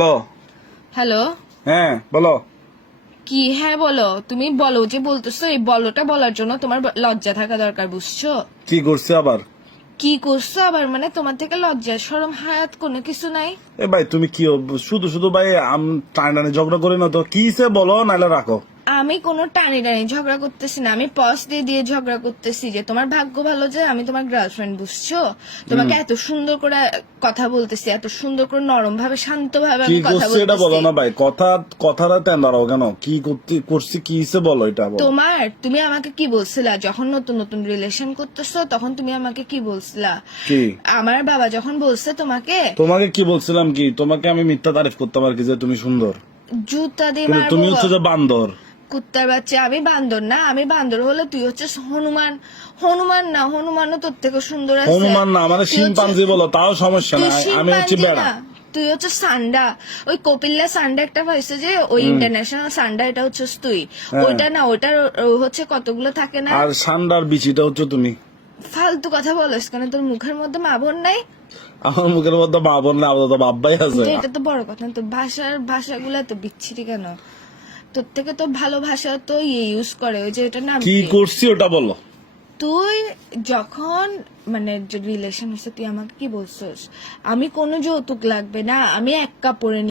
Hello. Hello. হ্যাঁ বলো। কি হ্যাঁ বলো? তুমি বলো যে বলতেছো, এই বলোটা বলার জন্য তোমার লজ্জা থাকা দরকার, বুঝছো? কি করছে আবার? কি করছো আবার মানে? তোমার থেকে লজ্জা শরম হায়াত কোনো কিছু নাই? এ ভাই তুমি কি শুধু শুধু ভাই টানে ঝগড়া করি না তো, কি সে বলো নাহলে রাখো। আমি কোনো টানি টানি ঝগড়া করতেছি না, আমি পজ দিয়ে দিয়ে ঝগড়া করতেছি যে তোমার ভাগ্য ভালো যে আমি তোমার গার্লফ্রেন্ড, বুঝছো? তোমাকে এত সুন্দর করে কথা বলতেছি, এত সুন্দর করে নরম ভাবে শান্ত ভাবে কি আমি কথা করছে এটা বলো বলতেছি। না ভাই, কথাটা তেন দাঁড়াও কেন, কি করছি কি সে বলো এটা বলো। তুমি আমাকে কি বলছিলা যখন নতুন নতুন রিলেশন করতেছো? তখন তুমি আমাকে কি বলছিলা? কি আমার বাবা যখন বলছে তোমাকে, তোমাকে কি বলছিলাম, কি তোমাকে আমি মিথ্যা তারিফ করতাম আর কি যে তুমি সুন্দর, জুতা দিয়ে কিন্তু মারবো। তুমি হচ্ছে যে বান্দর। কুত্তার বাচ্চা, আমি বান্দর না? আমি বান্দর হলে তুই হচ্ছে হনুমান। হনুমান না, হনুমানও তোর থেকে সুন্দর আছে। হনুমান না মানে তুই হচ্ছে- শিম্পাঞ্জি বলো তাও সমস্যা তুই নাই, আমি হচ্ছে শিম্পাঞ্জি বেড়া। না, তুই হচ্ছে সান্ডা। ওই কপিল্লা সান্ডা একটা পাইছে যে, ওই ইন্টারন্যাশনাল সান্ডা, এটা হচ্ছে তুই। হ্যাঁ। ওইটা না, ওইটার হচ্ছে কতগুলো থাকে না। আর সান্ডার বিচিটা হচ্ছে তুমি। ফালতু কথা বলিস কেন? তোর মুখের মধ্যে মা বোন নাই? আমার মুখের মধ্যে মা বোন না, আপাতত বাব্বাই আছে। কিন্তু এটা তো বড় কথা না। তোর ভাষাগুলো তো বিচ্ছিরি কেন? তোর থেকে তো ভালো ভাষা তো ইউজ করে, ওই যে এটা নাম কি কি? করছি ওটা বলো। তুই যখন মানে রিলেশন হচ্ছে, তুই আমাকে কি বলছিস? আমি কোনো যৌতুক লাগবে না, আমি এক কাপড়ে